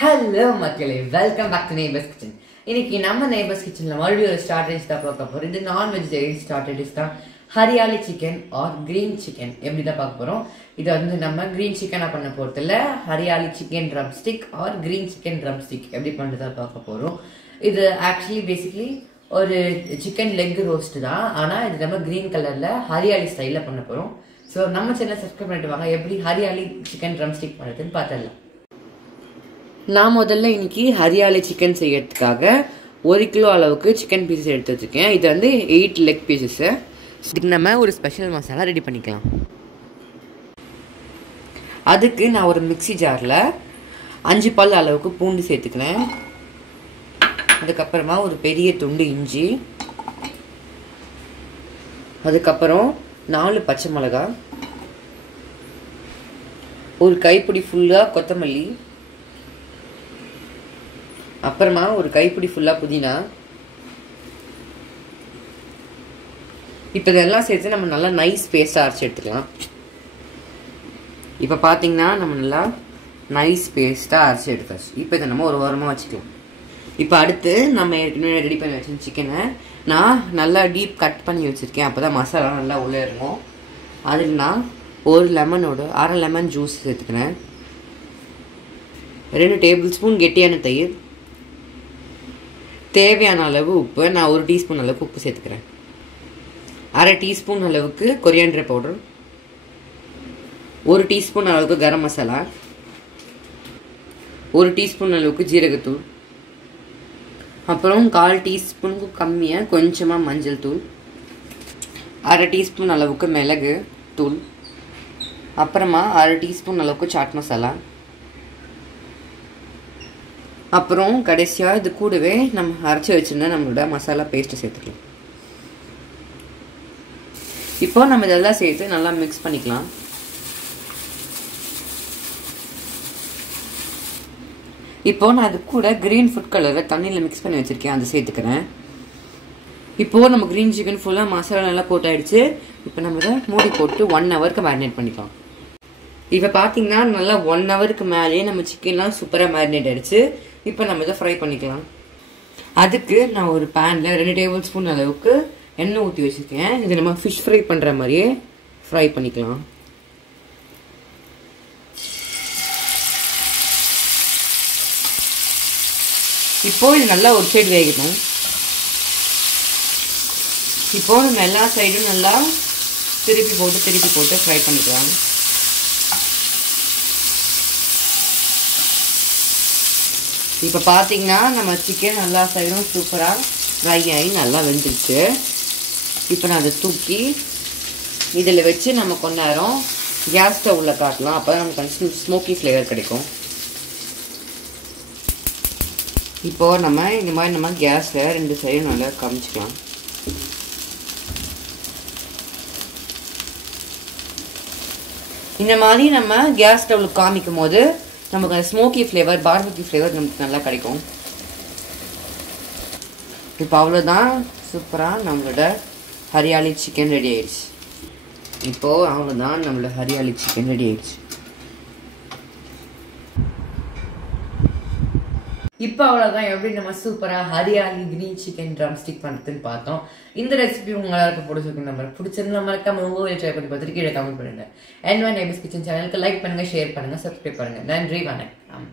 Hello மக்களே, welcome back to Neighbours Kitchen. இன்னைக்கு நம்ம Neighbours Kitchenல மறுபடியும் ஒரு ஸ்டார்டர் டிஷ் தான் பார்க்க போறோம். இது நான் வெஜிடேரியன் ஸ்டார்டர் டிஷ் தான். Hariyali chicken or green chicken எப்படி தான் பார்க்க போறோம். இது வந்து நம்ம கிரீன் சிக்கனா பண்ண போறதில்ல, hariyali chicken drumstick or green chicken drumstick எப்படி பண்றதா பார்க்க போறோம். இது ஆக்சுவலி பேசிக்கலி ஒரு சிக்கன் லெக் ரோஸ்ட் தான். ஆனா இது நம்ம கிரீன் கலர்ல ஹரியாலி ஸ்டைல்ல பண்ண போறோம். ஸோ நம்ம சேனல் சப்ஸ்கிரைப் பண்ணிட்டு வாங்க, எப்படி ஹரியாலி சிக்கன் ட்ரம்ஸ்டிக் பண்ணுறதுன்னு பார்த்துடலாம். நான் முதல்ல இன்னைக்கு ஹரியாலி சிக்கன் செய்யறதுக்காக 1 கிலோ அளவுக்கு சிக்கன் பீசஸ் எடுத்து வச்சுருக்கேன். இது வந்து 8 லெக் பீசஸ்ஸு. இதுக்கு நம்ம ஒரு ஸ்பெஷல் மசாலா ரெடி பண்ணிக்கலாம். அதுக்கு நான் ஒரு மிக்சி ஜாரில் 5 பல் அளவுக்கு பூண்டு சேர்த்துக்கிறேன். அதுக்கப்புறமா ஒரு பெரிய துண்டு இஞ்சி, அதுக்கப்புறம் 4 பச்சை மிளகாய், ஒரு கைப்பிடி ஃபுல்லாக கொத்தமல்லி, அப்புறமா ஒரு கைப்பிடி ஃபுல்லாக புதினா. இப்போ இதெல்லாம் சேர்த்து நம்ம நல்லா நைஸ் பேஸ்ட்டாக அரைச்சி எடுத்துக்கலாம். இப்போ பார்த்தீங்கன்னா நம்ம நல்லா நைஸ் பேஸ்ட்டாக அரைச்சி எடுத்தாச்சு. இப்போ இதை நம்ம ஒரு வாரமாக வச்சுக்கலாம். இப்போ அடுத்து நம்ம ஏற்கனவே ரெடி பண்ணி வச்ச சிக்கனை நான் நல்லா டீப் கட் பண்ணி வச்சுருக்கேன். அப்போ தான் மசாலா நல்லா உள்ளே இருக்கும். அதில் நான் ஒரு லெமனோட அரை லெமன் ஜூஸ் சேர்த்துக்கிறேன். 2 டேபிள் ஸ்பூன் கெட்டியான தயிர், தேவையான அளவு உப்பு. நான் 1 டீஸ்பூன் அளவுக்கு உப்பு சேர்த்துக்கிறேன். அரை டீஸ்பூன் அளவுக்கு கொரியாண்டர் பவுடர், 1 டீஸ்பூன் அளவுக்கு கரம் மசாலா, 1 டீஸ்பூன் அளவுக்கு ஜீரகத்தூள், அப்புறம் 1/4 டீஸ்பூனுக்கு கம்மியாக கொஞ்சமாக மஞ்சள் தூள், அரை டீஸ்பூன் அளவுக்கு மிளகு தூள், அப்புறமா அரை டீஸ்பூன் அளவுக்கு சாட் மசாலா, அப்புறம் கடைசியாக இது கூடவே நம்ம அரைச்சி வச்சுருந்தா நம்மளோட மசாலா பேஸ்ட்டு சேர்த்துக்கலாம். இப்போ நம்ம இதெல்லாம் சேர்த்து நல்லா மிக்ஸ் பண்ணிக்கலாம். இப்போ நான் அது கூட கிரீன் ஃபுட் கலரை தண்ணியில் மிக்ஸ் பண்ணி வச்சுருக்கேன், அதை சேர்த்துக்கிறேன். இப்போது நம்ம கிரீன் சிக்கன் ஃபுல்லாக மசாலா நல்லா போட்டாயிடுச்சு. இப்போ நம்ம இதை மூடி போட்டு 1 ஹவருக்கு மேரினேட் பண்ணிக்கலாம். இப்போ பார்த்தீங்கன்னா நல்லா 1 ஹவருக்கு மேலேயே நம்ம சிக்கன்லாம் சூப்பராக மேரினேட் ஆகிடுச்சு. இப்போ நம்ம இதை ஃப்ரை பண்ணிக்கலாம். அதுக்கு நான் ஒரு பேனில் 2 டேபிள் ஸ்பூன் அளவுக்கு எண்ணெய் ஊற்றி வச்சுருக்கேன். இது நம்ம ஃபிஷ் ஃப்ரை பண்ணுற மாதிரியே ஃப்ரை பண்ணிக்கலாம். இப்போது இது நல்லா ஒரு சைடு வேகணும். இப்போது நம்ம எல்லா சைடும் நல்லா திருப்பி போட்டு ஃப்ரை பண்ணிக்கலாம். இப்போ பார்த்தீங்கன்னா நம்ம சிக்கன் எல்லா சைடும் சூப்பராக ஃப்ரை ஆகி நல்லா வெந்துருச்சு. இப்போ நான் அதை தூக்கி இதில் வச்சு நம்ம கொஞ்ச நேரம் கேஸ் ஸ்டவ்வில் காட்டலாம். அப்போ தான் நமக்கு ஸ்மோக்கி ஃப்ளேவர் கிடைக்கும். இப்போது நம்ம இந்த மாதிரி நம்ம கேஸில் 2 சைடும் நல்லா காமிச்சிக்கலாம். இந்த மாதிரி நம்ம கேஸ் ஸ்டவ்வில் காமிக்கும் போது நமக்கு அந்த ஸ்மோக்கி ஃப்ளேவர், பார்பிக்யூ ஃப்ளேவர் நமக்கு நல்லா கிடைக்கும். இப்போ அவ்வளோதான், சூப்பராக நம்மளோட ஹரியாலி சிக்கன் ரெடி ஆயிடுச்சு. இப்போது அவ்வளோதான், நம்மளோட ஹரியாலி சிக்கன் ரெடி ஆயிடுச்சு. இப்போ அவ்வளோதான், எப்படி நம்ம சூப்பராக ஹரியாலி கிரீன் சிக்கன் ட்ரம்ஸ்டிக் பண்ணுறதுன்னு பார்த்தோம். இந்த ரெசிபி உங்களுக்கு பிடிச்சிருக்கு, நம்ம பிடிச்சிருந்தா மறக்காம உங்க ஊரில் ட்ரை பண்ணி பார்த்துட்டு கீழே கமெண்ட் பண்ணுங்க. Neighbours Kitchen சேனலுக்கு லைக் பண்ணுங்க, ஷேர் பண்ணுங்க, சப்ஸ்கிரைப் பண்ணுங்க. நன்றி, வணக்கம்.